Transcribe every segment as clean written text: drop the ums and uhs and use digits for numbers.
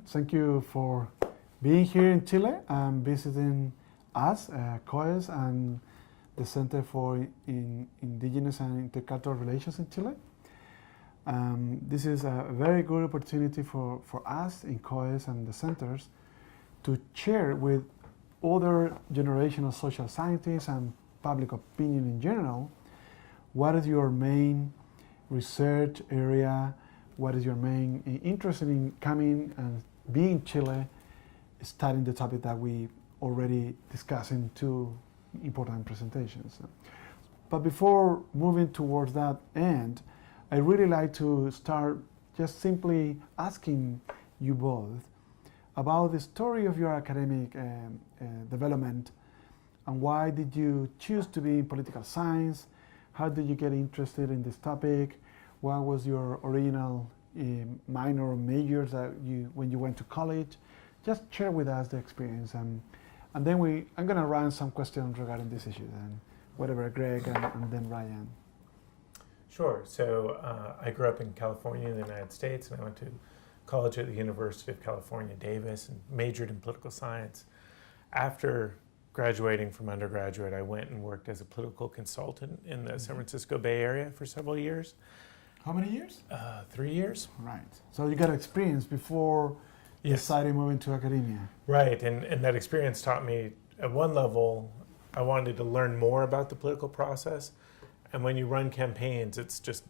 Ryan. Thank you for being here in Chile and visiting us, COES, and the Center for Indigenous and Intercultural Relations in Chile. This is a very good opportunity for us in COES and the centers to share with other generation of social scientists and public opinion in general, what is your main research area, what is your main interest in coming and being in Chile, studying the topic that we already discussed in two important presentations. But before moving towards that end, I really like to start just simply asking you both about the story of your academic development and why did you choose to be in political science? How did you get interested in this topic? What was your original minor or majors that when you went to college? Just share with us the experience, and then I'm going to run some questions regarding this issue, and whatever, Greg and then Ryan. Sure. So I grew up in California in the United States, and I went to college at the University of California, Davis, and majored in political science. After graduating from undergraduate, I went and worked as a political consultant in the San Francisco Bay Area for several years. How many years? 3 years. Right. So you got experience before you decided moving to academia. Right, and that experience taught me, at one level, I wanted to learn more about the political process. And when you run campaigns, it's just,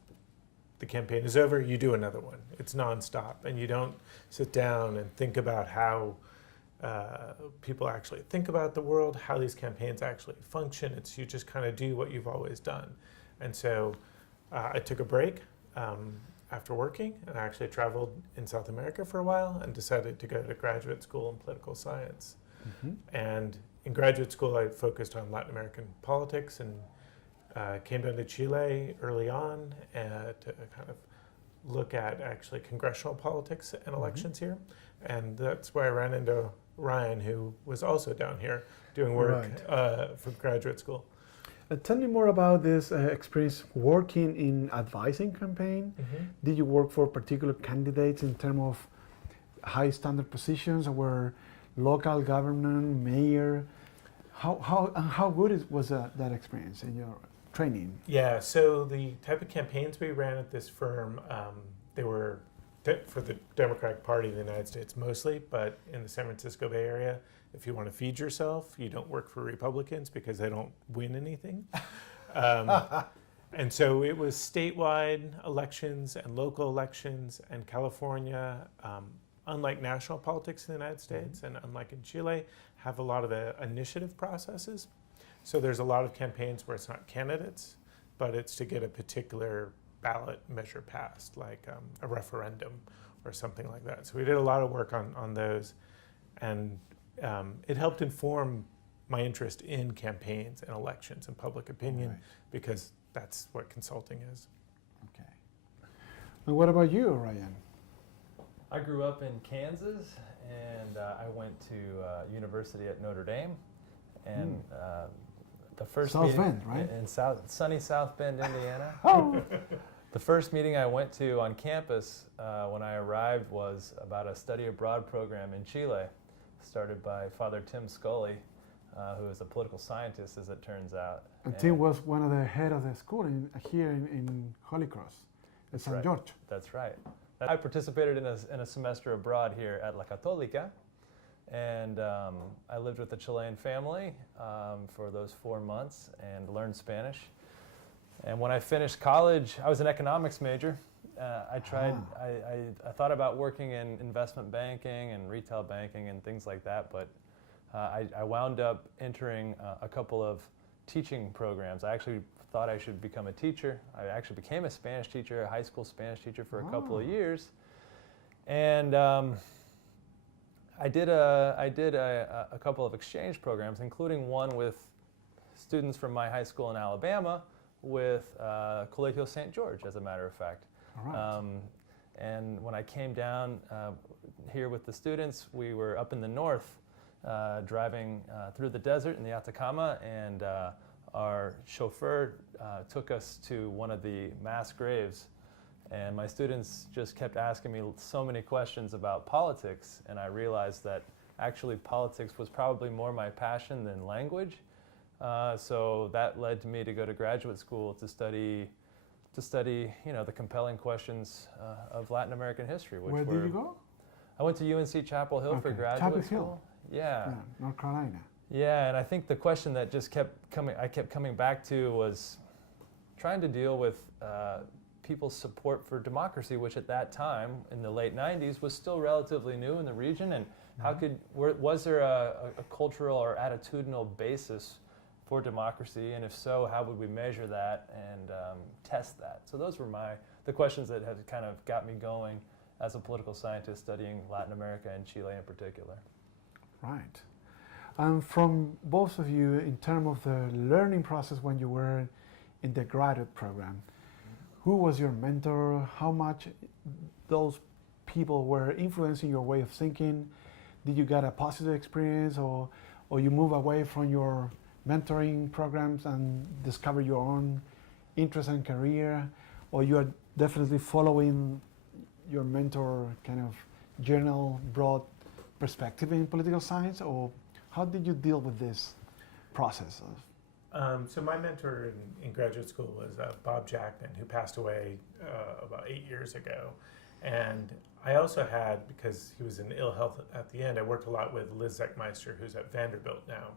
the campaign is over, you do another one. It's nonstop, and you don't sit down and think about how people actually think about the world, how these campaigns actually function. It's you just kind of do what you've always done. And so I took a break after working, and I actually traveled in South America for a while and decided to go to graduate school in political science. And in graduate school, I focused on Latin American politics and came down to Chile early on to kind of look at actually congressional politics and elections here. And that's where I ran into Ryan, who was also down here doing work for graduate school. Tell me more about this experience working in advising campaign. Did you work for particular candidates in terms of high standard positions, or local government, mayor? How good was that experience in your training? Yeah, so the type of campaigns we ran at this firm, they were for the Democratic Party in the United States mostly, but in the San Francisco Bay Area, if you want to feed yourself, you don't work for Republicans because they don't win anything. And so it was statewide elections and local elections, and California, unlike national politics in the United States and unlike in Chile, have a lot of initiative processes. So there's a lot of campaigns where it's not candidates, but it's to get a particular ballot measure passed, like a referendum or something like that. So we did a lot of work on those, and it helped inform my interest in campaigns and elections and public opinion, because that's what consulting is. Okay. And what about you, Ryan? I grew up in Kansas, and I went to university at Notre Dame, and the first South meeting Bend, right? in sunny South Bend, Indiana. Oh. The first meeting I went to on campus when I arrived was about a study abroad program in Chile, started by Father Tim Scully, who is a political scientist, as it turns out. And Tim was one of the head of the school here in Holy Cross, at St. George. That's right. I participated in a semester abroad here at La Católica, and I lived with a Chilean family for those 4 months and learned Spanish. And when I finished college, I was an economics major. I thought about working in investment banking and retail banking and things like that, but I wound up entering a couple of teaching programs. I actually thought I should become a teacher. I actually became a Spanish teacher, a high school Spanish teacher for a couple of years. And I did a couple of exchange programs, including one with students from my high school in Alabama, with Colegio St. George, as a matter of fact. Right. And when I came down here with the students, we were up in the north, driving through the desert in the Atacama, and our chauffeur took us to one of the mass graves And my students just kept asking me so many questions about politics, and I realized that actually politics was probably more my passion than language. So that led to me to go to graduate school to study the compelling questions of Latin American history. Where did you go? I went to UNC Chapel Hill for graduate Chapel school. Hill. Yeah. North Carolina. Yeah, and I think the question that just kept coming back to was trying to deal with people's support for democracy, which at that time, in the late 90s, was still relatively new in the region, and was there a cultural or attitudinal basis for democracy, and if so, how would we measure that and test that? So those were the questions that have kind of got me going as a political scientist studying Latin America and Chile in particular. Right. And from both of you, in terms of the learning process when you were in the graduate program, who was your mentor? How much those people were influencing your way of thinking? Did you get a positive experience, or you move away from your mentoring programs and discover your own interest and career, or you are definitely following your mentor kind of general broad perspective in political science, or how did you deal with this process? So my mentor in graduate school was Bob Jackman, who passed away about 8 years ago. And I also had, because he was in ill health at the end, I worked a lot with Liz Zeckmeister, who's at Vanderbilt now.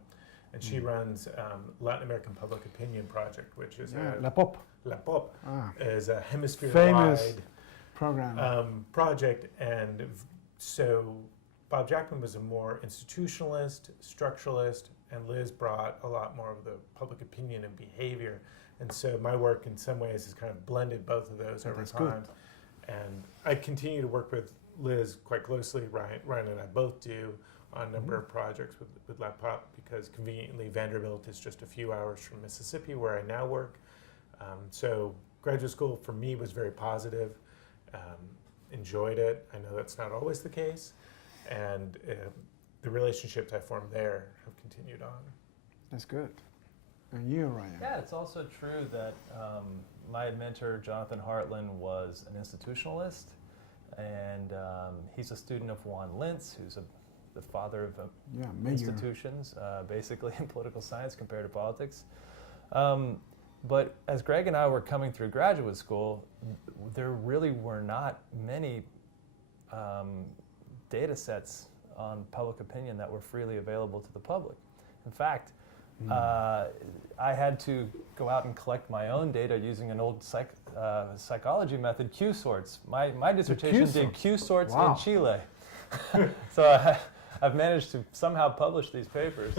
And she runs Latin American Public Opinion Project, which is La POP. La POP is a Famous hemisphere-wide program. project. And so Bob Jackman was a more institutionalist, structuralist, and Liz brought a lot more of the public opinion and behavior. And so my work in some ways has kind of blended both of those over time. Good. And I continue to work with Liz quite closely. Ryan and I both do on a number of projects with LabPop, because conveniently Vanderbilt is just a few hours from Mississippi, where I now work. So graduate school for me was very positive. Enjoyed it. I know that's not always the case. And the relationships I formed there have continued on. That's good. And you, Ryan? Yeah, it's also true that my mentor, Jonathan Hartland, was an institutionalist, and he's a student of Juan Lintz, who's the father of institutions, basically in political science compared to politics. But as Greg and I were coming through graduate school, there really were not many data sets on public opinion that were freely available to the public. In fact, I had to go out and collect my own data using an old psychology method, Q sorts. My dissertation did Q sorts in Chile. So I've managed to somehow publish these papers.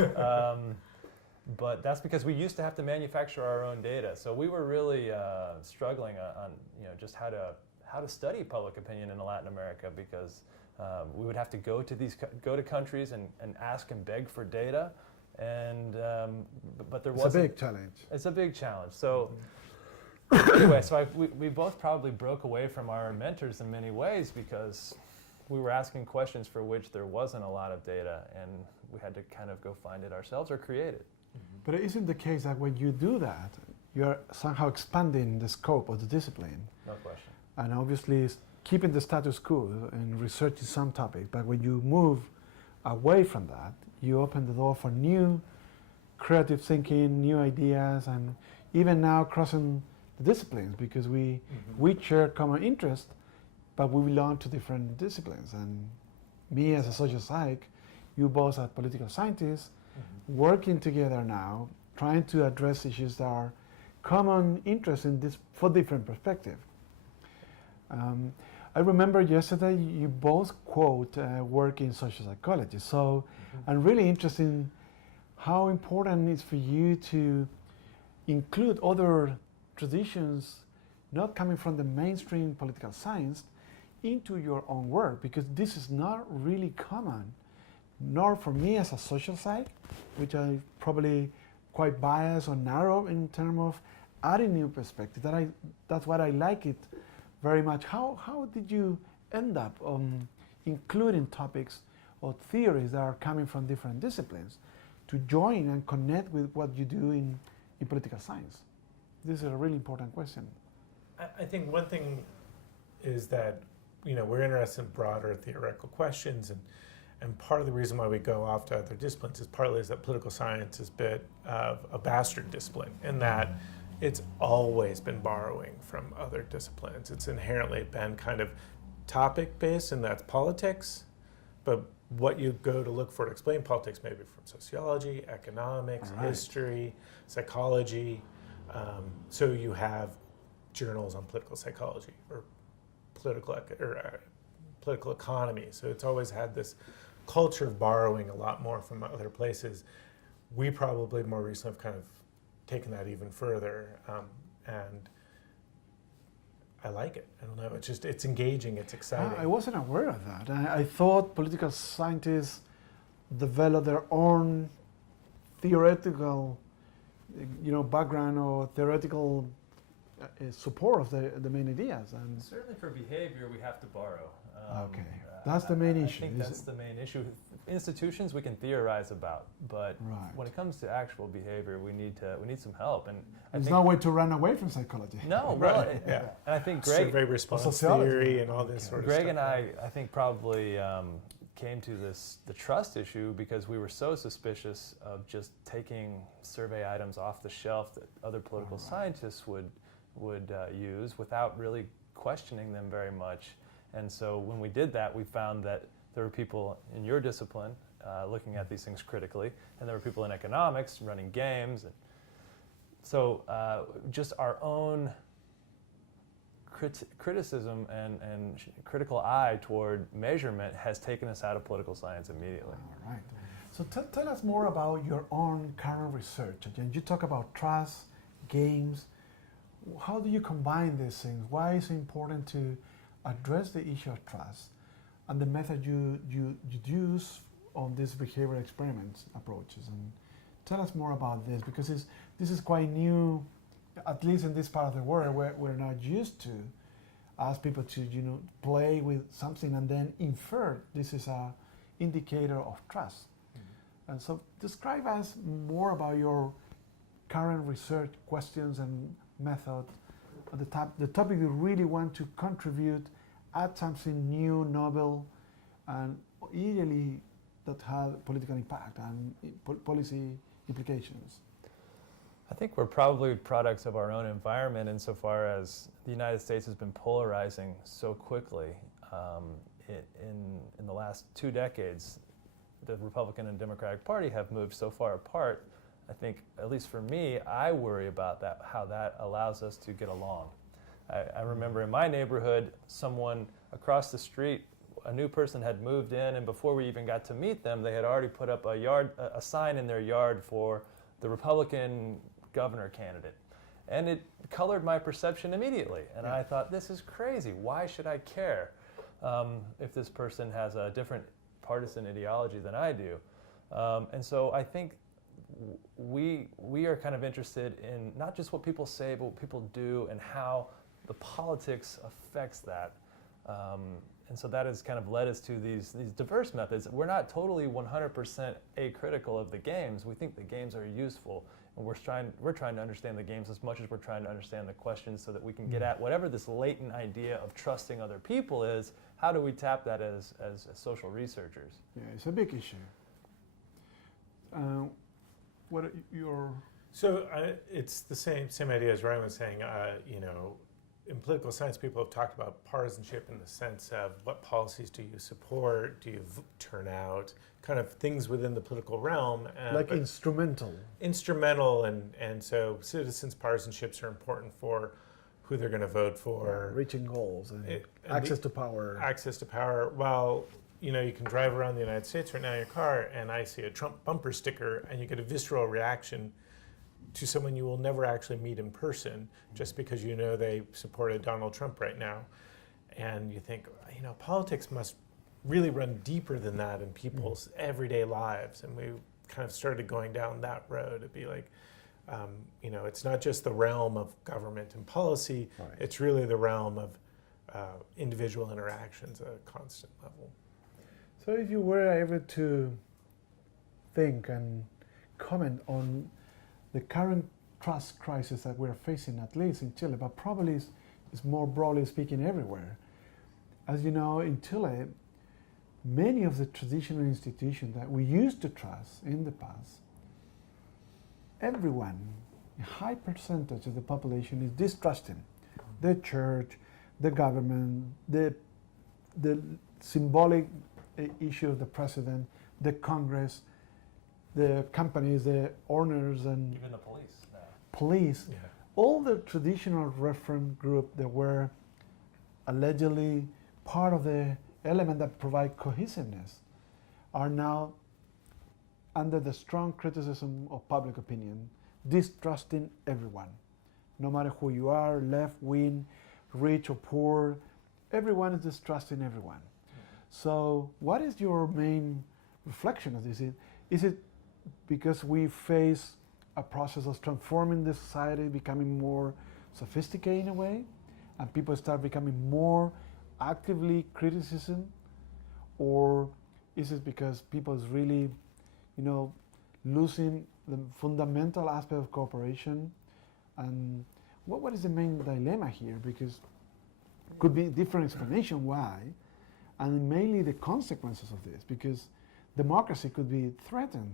But that's because we used to have to manufacture our own data. So we were really struggling on just how to study public opinion in Latin America, because we would have to go to countries and ask and beg for data. And but there was a big challenge. It's a big challenge. So anyway, so we both probably broke away from our mentors in many ways, because we were asking questions for which there wasn't a lot of data, and we had to kind of go find it ourselves or create it. But it isn't the case that when you do that, you're somehow expanding the scope of the discipline. No question. And obviously keeping the status quo and researching some topic, but when you move away from that, you open the door for new creative thinking, new ideas, and even now crossing the disciplines, because we share common interest, but we belong to different disciplines. And me as a social psych, you both as political scientists, working together now, trying to address issues that are common interest in this for different perspective. I remember yesterday you both quote work in social psychology. So I'm really interested in how important it is for you to include other traditions not coming from the mainstream political science into your own work, because this is not really common, nor for me as a social psych, which I probably quite biased or narrow in terms of adding new perspective. That's what I like it very much. How did you end up including topics or theories that are coming from different disciplines to join and connect with what you do in political science? This is a really important question. I think one thing is that we're interested in broader theoretical questions, and part of the reason why we go off to other disciplines is partly is that political science is a bit of a bastard discipline in that it's always been borrowing from other disciplines. It's inherently been kind of topic-based, and that's politics, but what you go to look for to explain politics maybe from sociology, economics, history, psychology. So you have journals on political psychology or political economy. So it's always had this culture of borrowing a lot more from other places. We probably more recently have kind of taken that even further, and I like it. I don't know. It's engaging. It's exciting. I wasn't aware of that. I thought political scientists develop their own theoretical, background or theoretical support of the main ideas. And certainly for behavior, we have to borrow. Okay, that's the main issue. I think that's the main issue. Institutions we can theorize about, but when it comes to actual behavior, we need some help. And there's no way to run away from psychology. No, well, and I think Greg, survey response theory and all this sort of stuff. Greg and I think probably came to the trust issue because we were so suspicious of just taking survey items off the shelf that other political scientists would use without really questioning them very much. And so when we did that, we found that there were people in your discipline looking at these things critically, and there were people in economics running games. And so just our own criticism and critical eye toward measurement has taken us out of political science immediately. All right. So tell us more about your own current research. Again, you talk about trust, games. How do you combine these things? Why is it important to address the issue of trust and the method you use on these behavioral experiments approaches? And tell us more about this, because this is quite new, at least in this part of the world where we're not used to ask people to play with something and then infer this is a indicator of trust. Mm-hmm. And so describe us more about your current research questions and method, the topic you really want to contribute, add something new, novel, and ideally that has political impact and policy implications. I think we're probably products of our own environment insofar as the United States has been polarizing so quickly. In the last 2 decades, the Republican and Democratic Party have moved so far apart. I think, at least for me, I worry about that, how that allows us to get along. I remember in my neighborhood, someone across the street, a new person had moved in, and before we even got to meet them, they had already put up a sign in their yard for the Republican governor candidate. And it colored my perception immediately. And I thought, this is crazy. Why should I care if this person has a different partisan ideology than I do? And so I think we are kind of interested in not just what people say, but what people do and how the politics affects that. And so that has kind of led us to these diverse methods. We're not totally 100% acritical of the games. We think the games are useful, and we're trying to understand the games as much as we're trying to understand the questions so that we can get at whatever this latent idea of trusting other people is. How do we tap that as social researchers? Yeah, it's a big issue. What are your... So it's the same idea as Ryan was saying. In political science, people have talked about partisanship in the sense of what policies do you support, do you turn out, kind of things within the political realm. Like instrumental. Instrumental, and so citizens' partisanships are important for who they're going to vote for. Yeah, reaching goals and access to power. Access to power. Well, you can drive around the United States right now in your car, and I see a Trump bumper sticker, and you get a visceral reaction to someone you will never actually meet in person just because they supported Donald Trump right now. And you think, politics must really run deeper than that in people's everyday lives. And we kind of started going down that road. It'd be like, it's not just the realm of government and policy, it's really the realm of individual interactions at a constant level. So if you were able to think and comment on the current trust crisis that we're facing, at least in Chile, but probably is more broadly speaking everywhere. as you know, in Chile, many of the traditional institutions that we used to trust in the past, everyone, a high percentage of the population is distrusting the church, the government, the symbolic issue of the president, the Congress, the companies, the owners, and Even the police now. police. Yeah. All the traditional reference group that were allegedly part of the element that provide cohesiveness are now under the strong criticism of public opinion, distrusting everyone. No matter who you are, left, wing, rich or poor, everyone is distrusting everyone. So what is your main reflection of this? Is it because we face a process of transforming the society, becoming more sophisticated in a way, and people start becoming more actively criticism, or is it because people is really, losing the fundamental aspect of cooperation? And what is the main dilemma here? Because could be different explanation why, and mainly the consequences of this, because democracy could be threatened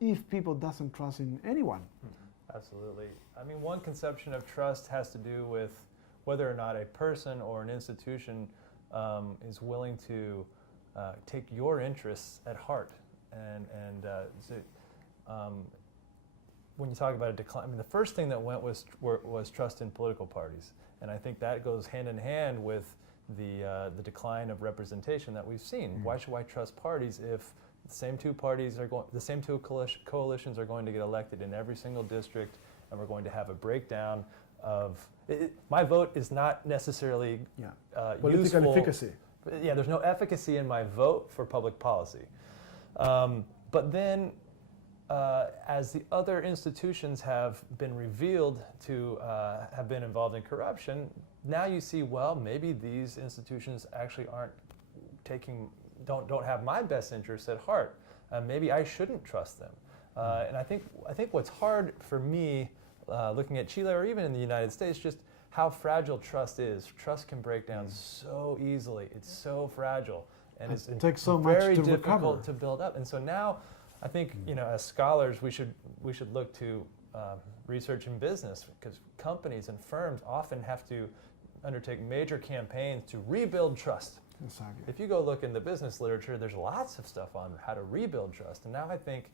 if people doesn't trust in anyone. Absolutely. I mean, one conception of trust has to do with whether or not a person or an institution is willing to take your interests at heart. When you talk about a decline, I mean, the first thing that went was trust in political parties, and I think that goes hand in hand with the decline of representation that we've seen. Why should I trust parties if the same two parties are going, the same two coalitions are going to get elected in every single district, and we're going to have a breakdown of my vote is not necessarily Political useful. efficacy. Yeah, there's no efficacy in my vote for public policy. But then, as the other institutions have been revealed to have been involved in corruption, now you see, well, maybe these institutions actually don't have my best interests at heart. Maybe I shouldn't trust them. And I think what's hard for me, looking at Chile or even in the United States, just how fragile trust is. Trust can break down so easily. It's so fragile, and it takes so much very to difficult recover. to build up. And so now, I think as scholars, we should look to research in business, because companies and firms often have to undertake major campaigns to rebuild trust. Exactly. If you go look in the business literature, there's lots of stuff on how to rebuild trust. And now I think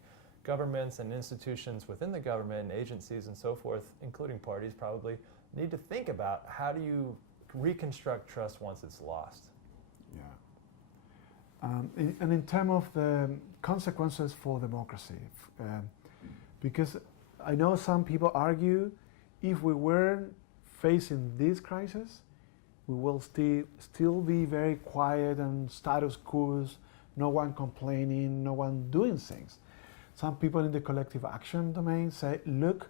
governments and institutions within the government and agencies and so forth, including parties probably, need to think about how do you reconstruct trust once it's lost. Yeah. And in terms of the consequences for democracy, because I know some people argue if we weren't facing this crisis, we will still be very quiet and status quo, no one complaining, no one doing things. Some people in the collective action domain say, look,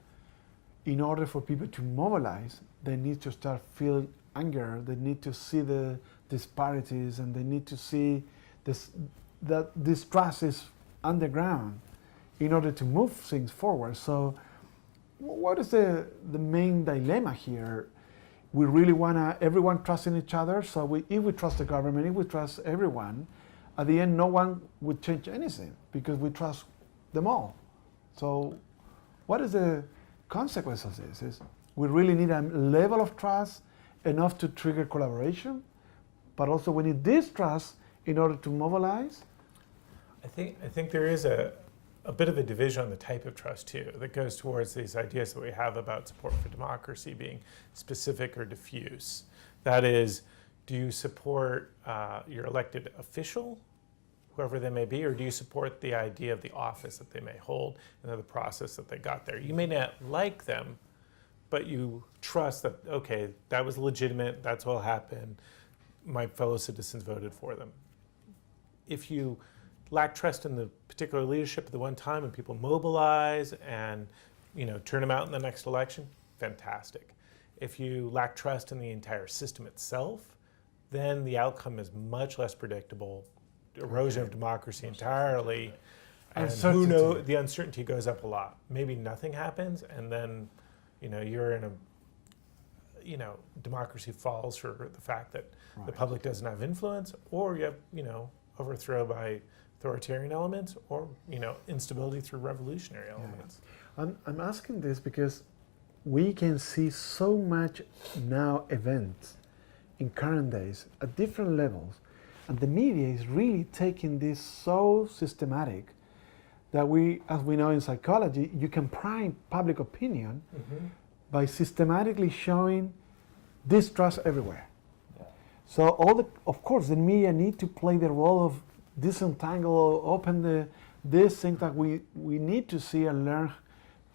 in order for people to mobilize, they need to start feel anger, they need to see the disparities, and they need to see that distrust is underground in order to move things forward. So what is the main dilemma here? We really want everyone trusting each other, so if we trust the government, if we trust everyone, at the end no one would change anything because we trust them all. So what is the consequence of this? Is we really need a level of trust enough to trigger collaboration, but also we need distrust in order to mobilize. I think there is a bit of a division on the type of trust too that goes towards these ideas that we have about support for democracy being specific or diffuse. That is, do you support your elected official, whoever they may be, or do you support the idea of the office that they may hold and the process that they got there? You may not like them, but you trust that, okay, that was legitimate, that's what happened, my fellow citizens voted for them. If you lack trust in the particular leadership at the one time and people mobilize and turn them out in the next election, fantastic. If you lack trust in the entire system itself, then the outcome is much less predictable, erosion of democracy entirely, and who knows, the uncertainty goes up a lot. Maybe nothing happens, and then you're in a democracy falls for the fact that the public doesn't have influence, or you have, you know, overthrow by authoritarian elements, or, you know, instability through revolutionary elements. I'm asking this because we can see so much now events in current days at different levels, and the media is really taking this so systematic that we, as we know in psychology, you can prime public opinion by systematically showing distrust everywhere. Yeah. So of course, the media need to play the role of disentangle, open this thing that we need to see and learn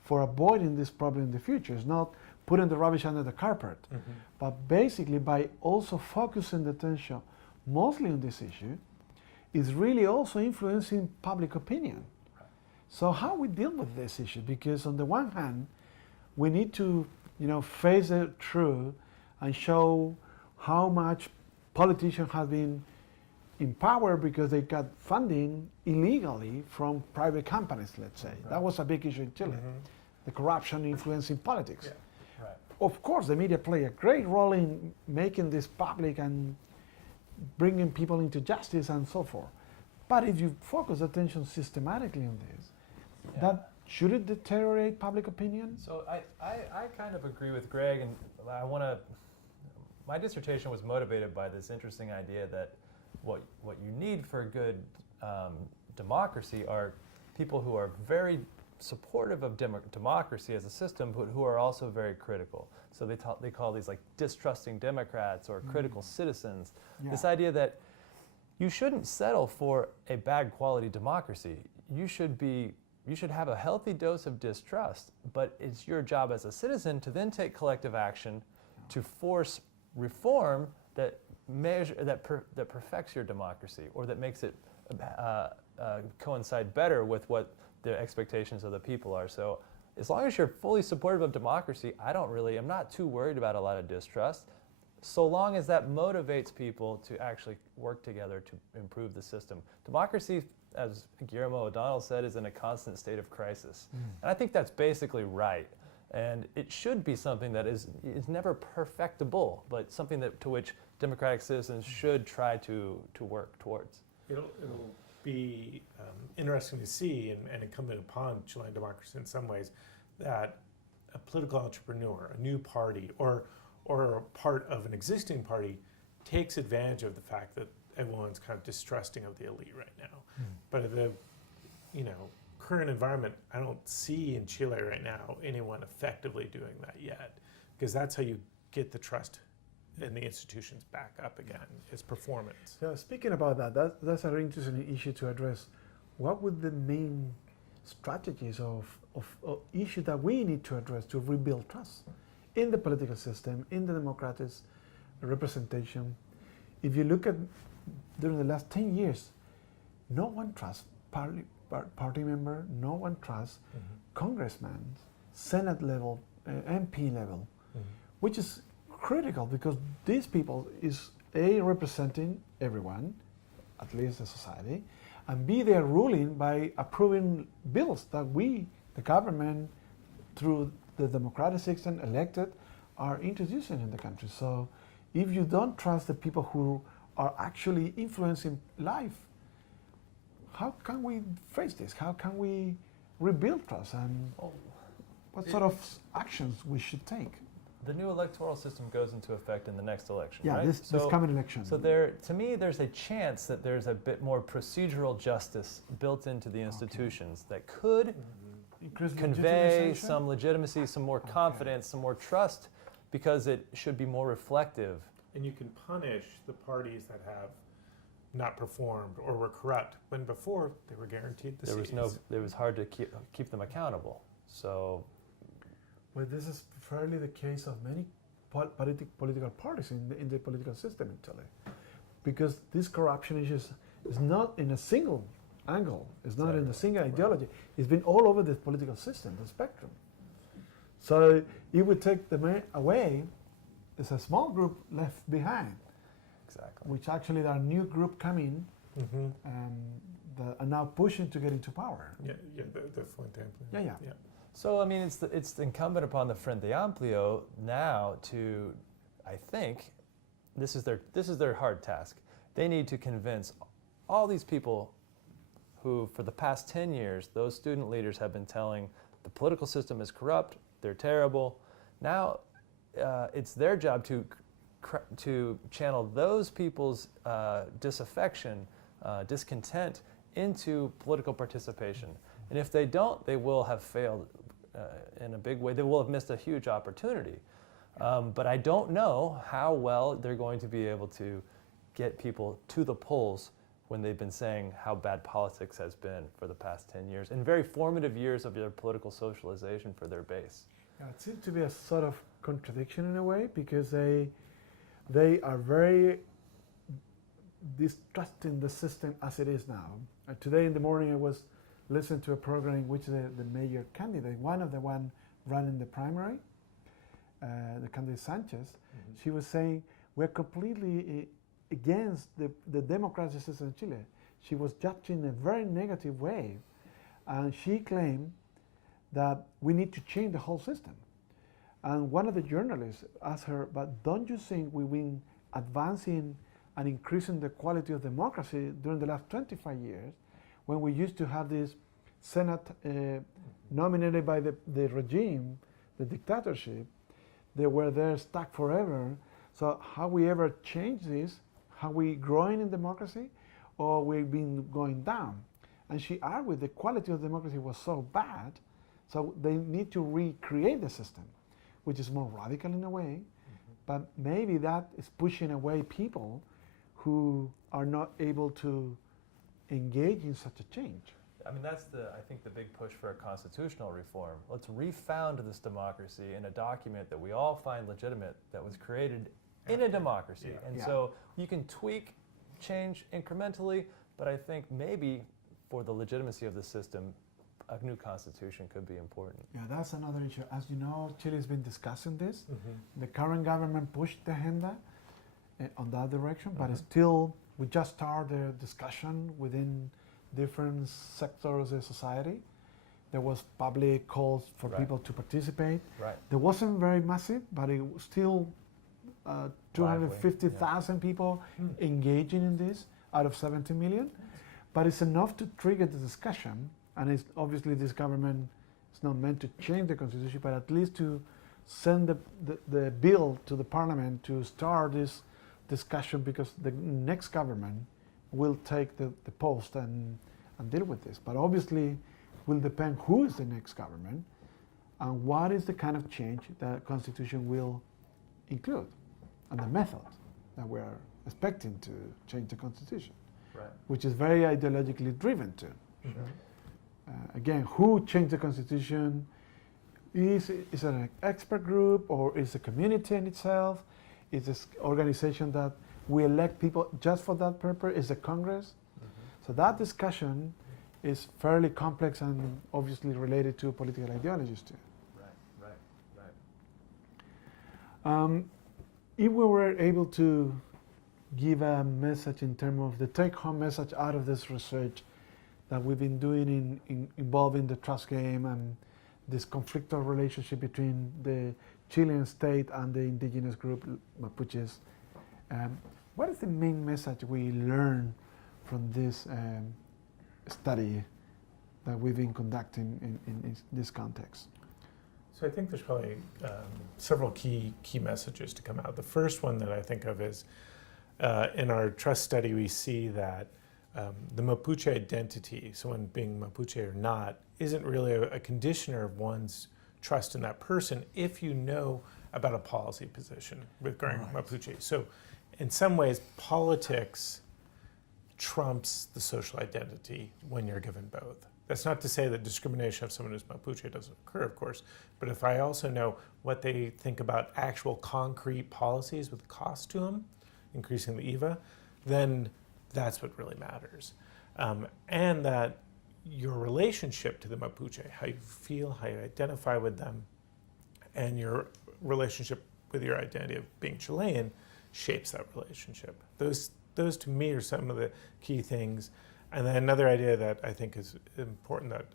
for avoiding this problem in the future. It's not putting the rubbish under the carpet, but basically by also focusing the attention mostly on this issue, is really also influencing public opinion. So how we deal with this issue? Because on the one hand, we need to, you know, face the truth and show how much politicians have been in power because they got funding illegally from private companies, let's say. That was a big issue in Chile, the corruption influencing politics. Yeah. Right. Of course, the media play a great role in making this public and bringing people into justice and so forth. But if you focus attention systematically on this, that should it deteriorate public opinion? So I kind of agree with Greg, and my dissertation was motivated by this interesting idea that what you need for a good democracy are people who are very supportive of democracy as a system, but who are also very critical. So they call these like distrusting Democrats or critical citizens. Yeah. This idea that you shouldn't settle for a bad quality democracy. You should have a healthy dose of distrust, but it's your job as a citizen to then take collective action to force reform that perfects your democracy, or that makes it coincide better with what the expectations of the people are. So as long as you're fully supportive of democracy, I'm not too worried about a lot of distrust, so long as that motivates people to actually work together to improve the system. Democracy, as Guillermo O'Donnell said, is in a constant state of crisis. And I think that's basically right. And it should be something that is never perfectible, but something to which democratic citizens should try to work towards. It'll be interesting to see, and incumbent upon Chilean democracy in some ways, that a political entrepreneur, a new party, or a part of an existing party takes advantage of the fact that everyone's kind of distrusting of the elite right now. But the, you know, current environment, I don't see in Chile right now anyone effectively doing that yet, because that's how you get the trust in the institutions back up again, is performance. So speaking about that's an interesting issue to address. What would the main strategies of issues that we need to address to rebuild trust in the political system, in the democratic representation? If you look at during the last 10 years, no one trusts party member, no one trusts congressmen, Senate level, MP level, which is critical because these people is A, representing everyone, at least the society, and B, they are ruling by approving bills that we, the government, through the democratic system elected, are introducing in the country. So if you don't trust the people who are actually influencing life, how can we face this? How can we rebuild trust, and what sort of actions we should take? The new electoral system goes into effect in the next election, Yeah, right? this coming election. So to me, there's a chance that there's a bit more procedural justice built into the institutions that could convey some legitimacy, some more confidence, some more trust, because it should be more reflective. And you can punish the parties that have not performed or were corrupt, when before they were guaranteed the seats. It was hard to keep them accountable. So, well, this is fairly the case of many political parties in the political system in Chile, because this corruption issue is not in a single angle. It's not in a single ideology. It's been all over the political system, the spectrum. So it would take them away. There's a small group left behind. exactly. Which actually there are new group coming that are now pushing to get into power. Yeah, the Frente Amplio. Yeah. So I mean, it's incumbent upon the Frente Amplio now to, I think, this is their hard task. They need to convince all these people who, for the past 10 years, those student leaders have been telling the political system is corrupt, they're terrible. Now it's their job to channel those people's disaffection, discontent into political participation. And if they don't, they will have failed in a big way. They will have missed a huge opportunity. But I don't know how well they're going to be able to get people to the polls when they've been saying how bad politics has been for the past 10 years, and very formative years of their political socialization for their base. Yeah, it seems to be a sort of contradiction in a way, because they are very distrusting the system as it is now. Today in the morning I was listening to a program in which the mayor candidate, one of the one running the primary, the candidate Sánchez, she was saying we're completely against the democratic system in Chile. She was judging in a very negative way, and she claimed that we need to change the whole system. And one of the journalists asked her, but don't you think we've been advancing and increasing the quality of democracy during the last 25 years, when we used to have this Senate nominated by the regime, the dictatorship? They were there stuck forever. So how we ever change this? How we growing in democracy, or we've been going down? And she argued the quality of democracy was so bad, so they need to recreate the system, which is more radical in a way, but maybe that is pushing away people who are not able to engage in such a change. I mean, that's I think the big push for a constitutional reform. Let's refound this democracy in a document that we all find legitimate, that was created in a democracy. Yeah. And Yeah. so you can tweak, change incrementally, but I think maybe for the legitimacy of the system, a new constitution could be important. Yeah, that's another issue. As you know, Chile has been discussing this. The current government pushed the agenda on that direction, but it's still, we just started the discussion within different sectors of society. There was public calls for Right. people to participate. Right. There wasn't very massive, but it was still 250,000 people engaging in this out of 70 million. But it's enough to trigger the discussion, and it's obviously this government is not meant to change the constitution, but at least to send the bill to the parliament to start this discussion, because the next government will take the post and deal with this. But obviously will depend who is the next government and what is the kind of change the constitution will include, and the method that we're expecting to change the constitution, Right. which is very ideologically driven too. Again, who changed the constitution? Is it an expert group, or is the community in itself? Is this organization that we elect people just for that purpose? Is the Congress? So that discussion is fairly complex and obviously related to political ideologies too. Right. If we were able to give a message in terms of the take-home message out of this research that we've been doing involving the trust game and this conflictual relationship between the Chilean state and the indigenous group Mapuches, what is the main message we learn from this study that we've been conducting in this context? So I think there's probably several key messages to come out. The first one that I think of is in our trust study, we see that the Mapuche identity, someone being Mapuche or not, isn't really a conditioner of one's trust in that person if you know about a policy position regarding Mapuche. So in some ways, politics trumps the social identity when you're given both. That's not to say that discrimination of someone who's Mapuche doesn't occur, of course, but if I also know what they think about actual concrete policies with cost to them, increasing the IVA, then that's what really matters. And that your relationship to the Mapuche, how you feel, how you identify with them, and your relationship with your identity of being Chilean shapes that relationship. Those to me are some of the key things. And then another idea that I think is important that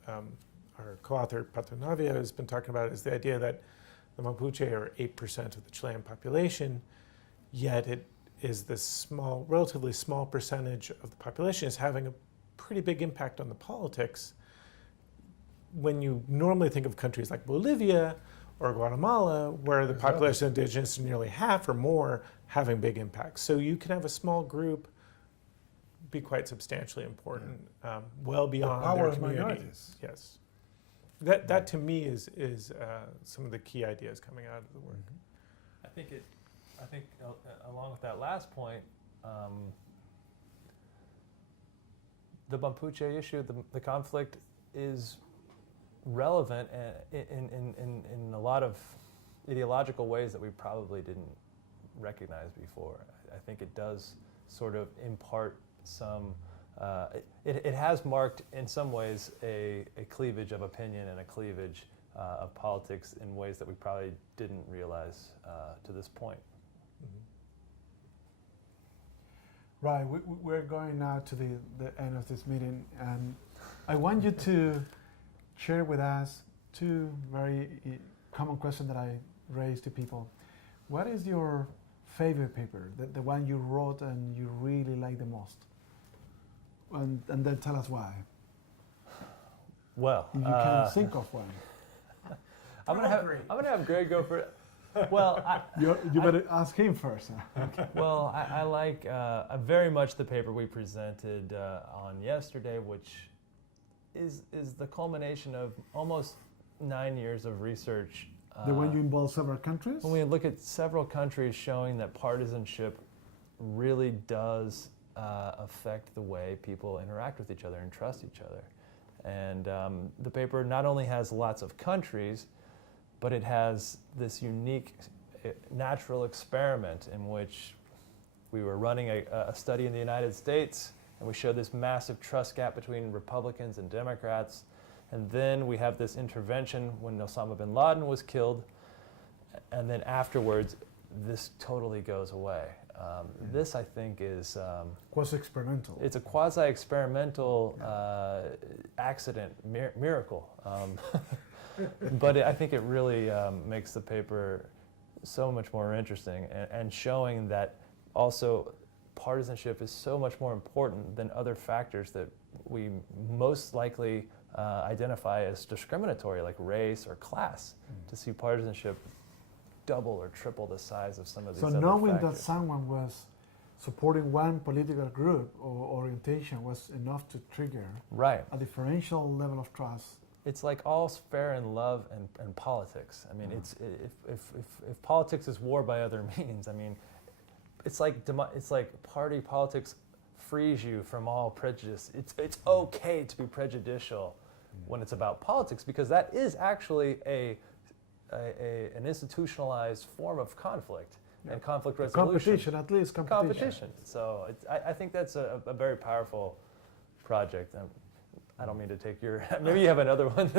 our co-author Patronavia has been talking about is the idea that the Mapuche are 8% of the Chilean population, yet is this small, relatively small percentage of the population is having a pretty big impact on the politics. When you normally think of countries like Bolivia or Guatemala, where the population of indigenous is nearly half or more, having big impacts. So you can have a small group be quite substantially important, well beyond their community. Minorities. Yes, that to me is some of the key ideas coming out of the work. I think along with that last point, the Mapuche issue, the conflict is relevant in a lot of ideological ways that we probably didn't recognize before. I think it does sort of impart some, it has marked in some ways a cleavage of opinion and a cleavage of politics in ways that we probably didn't realize to this point. Right, we're going now to the end of this meeting, and I want you to share with us two very common questions that I raise to people. What is your favorite paper, the one you wrote and you really like the most? And then tell us why. Well, If you can think of one. I'm gonna have Greg go for it. Well, You better ask him first. well, I like very much the paper we presented on yesterday, which is the culmination of almost 9 years of research. The one you involve several countries? When we look at several countries showing that partisanship really does affect the way people interact with each other and trust each other. And the paper not only has lots of countries, but it has this unique natural experiment in which we were running a study in the United States, and we showed this massive trust gap between Republicans and Democrats. And then we have this intervention when Osama bin Laden was killed, and then afterwards, this totally goes away. This, I think, is Quasi-experimental. it's a quasi-experimental accident, miracle. But I think it really makes the paper so much more interesting, and showing that also partisanship is so much more important than other factors that we most likely identify as discriminatory, like race or class. To see partisanship double or triple the size of some of these other knowing factors. that someone was supporting one political group or orientation was enough to trigger Right. a differential level of trust. It's like all's fair in love and politics. I mean, it's if politics is war by other means, I mean, it's like party politics frees you from all prejudice. It's okay to be prejudicial when it's about politics, because that is actually an institutionalized form of conflict and conflict resolution. Competition, at least competition. So I think that's a very powerful project. I don't mean to take your. Maybe you have another one.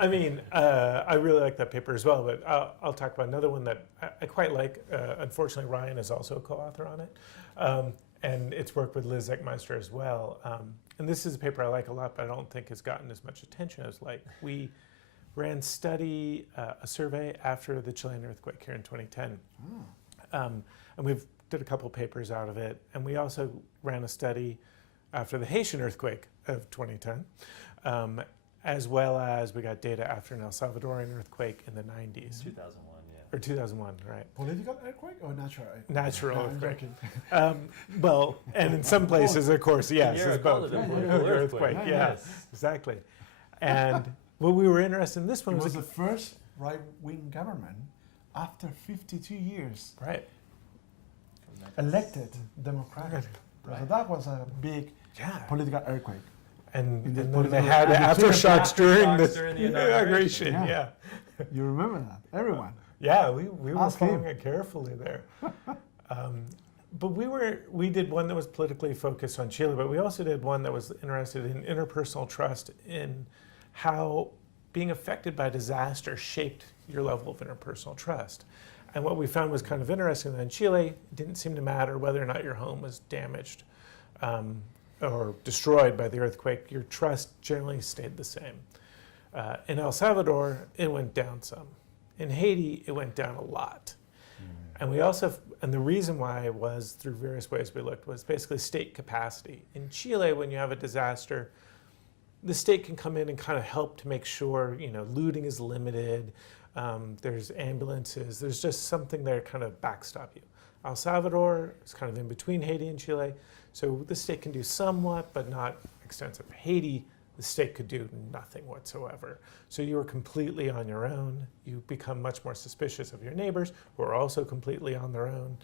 I mean, I really like that paper as well, but I'll talk about another one that I quite like. Unfortunately, Ryan is also a co-author on it, and it's worked with Liz Eckmeister as well. And this is a paper I like a lot, but I don't think has gotten as much attention as like. We ran a survey after the Chilean earthquake here in 2010, and we've did a couple papers out of it, and we also ran a study after the Haitian earthquake of 2010, as well as we got data after an El Salvadorian earthquake in the 90s. 2001, yeah. Or 2001, right. Political earthquake or natural earthquake? Natural No, I'm earthquake. joking. Well, and in some places, of course, yes, Yeah, it's called both. it a political Earthquake, earthquake. yeah, Yes. exactly. And what we were interested in this one It was, was the first right-wing government after 52 years right. elected democratic. So that was a big Yeah. political earthquake. And In the then they political- had and the aftershocks during aftershocks the during the inauguration. inauguration. Yeah. You remember that? Everyone. Yeah, we were Ask him. following it carefully there. But we did one that was politically focused on Chile, but we also did one that was interested in interpersonal trust, in how being affected by disaster shaped your level of interpersonal trust. And what we found was kind of interesting that in Chile, it didn't seem to matter whether or not your home was damaged or destroyed by the earthquake. Your trust generally stayed the same. In El Salvador, it went down some. In Haiti, it went down a lot. And we also and the reason why was through various ways we looked was basically state capacity. In Chile, when you have a disaster, the state can come in and kind of help to make sure, looting is limited, there's ambulances, there's just something there to kind of backstop you. El Salvador is kind of in between Haiti and Chile, so the state can do somewhat, but not extensive. Haiti, the state could do nothing whatsoever. So you are completely on your own. You become much more suspicious of your neighbors, who are also completely on their own.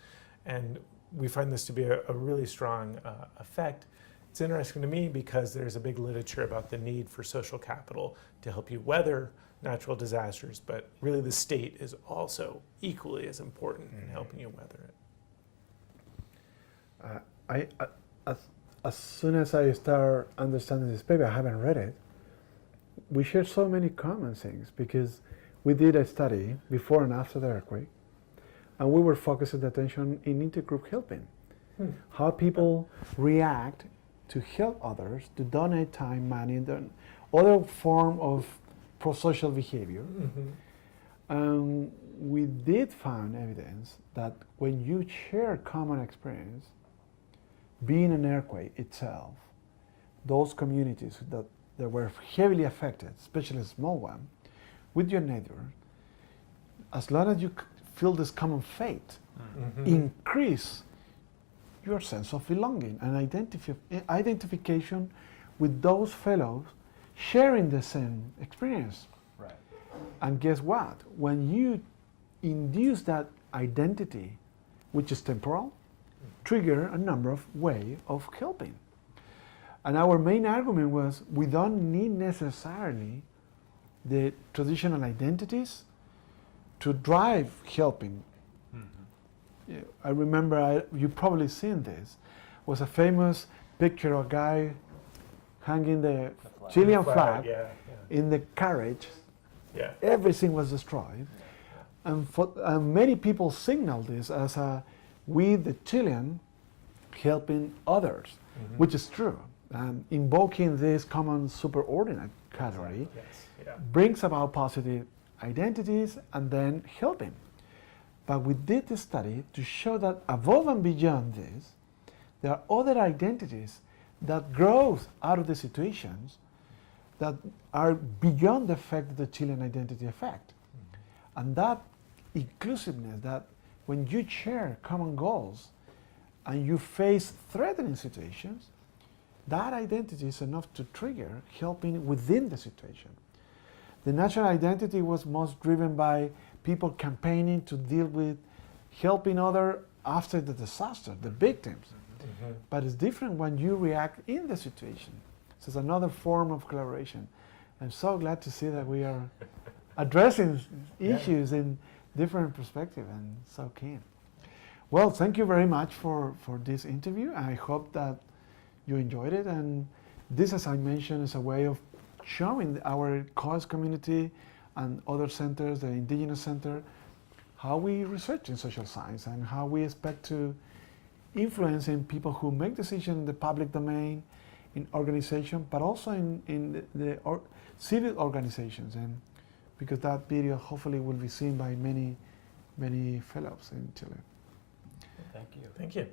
And we find this to be a really strong effect. It's interesting to me because there's a big literature about the need for social capital to help you weather natural disasters, but really the state is also equally as important in helping you weather it. As soon as I start understanding this paper, I haven't read it, we share so many common things because we did a study before and after the earthquake, and we were focusing attention in intergroup helping, how people react to help others, to donate time, money, and other form of pro-social behavior. We did find evidence that when you share common experience, being an earthquake itself, those communities that were heavily affected, especially a small one, with your neighbor, as long as you feel this common fate, increase your sense of belonging and identification with those fellows sharing the same experience. Right. And guess what? When you induce that identity, which is temporal, trigger a number of ways of helping. And our main argument was we don't need necessarily the traditional identities to drive helping. Yeah, I remember, you've probably seen this, was a famous picture of a guy hanging the Chilean flag in the carriage. Yeah. Everything was destroyed. And many people signaled this as we, the Chilean, helping others, which is true. Invoking this common superordinate category brings about positive identities and then helping. But we did the study to show that above and beyond this, there are other identities that grow out of the situations that are beyond the effect of the Chilean identity effect. And that inclusiveness, that when you share common goals and you face threatening situations, that identity is enough to trigger helping within the situation. The national identity was most driven by people campaigning to deal with helping others after the disaster, the victims. But it's different when you react in the situation. So it's another form of collaboration. I'm so glad to see that we are addressing issues in different perspectives and so keen. Well, thank you very much for this interview. I hope that you enjoyed it. And this, as I mentioned, is a way of showing our COES community and other centers, the Indigenous Center, how we research in social science and how we expect to influence in people who make decisions in the public domain, in organization, but also in the civil organizations. And because that video hopefully will be seen by many fellows in Chile. Thank you. Thank you.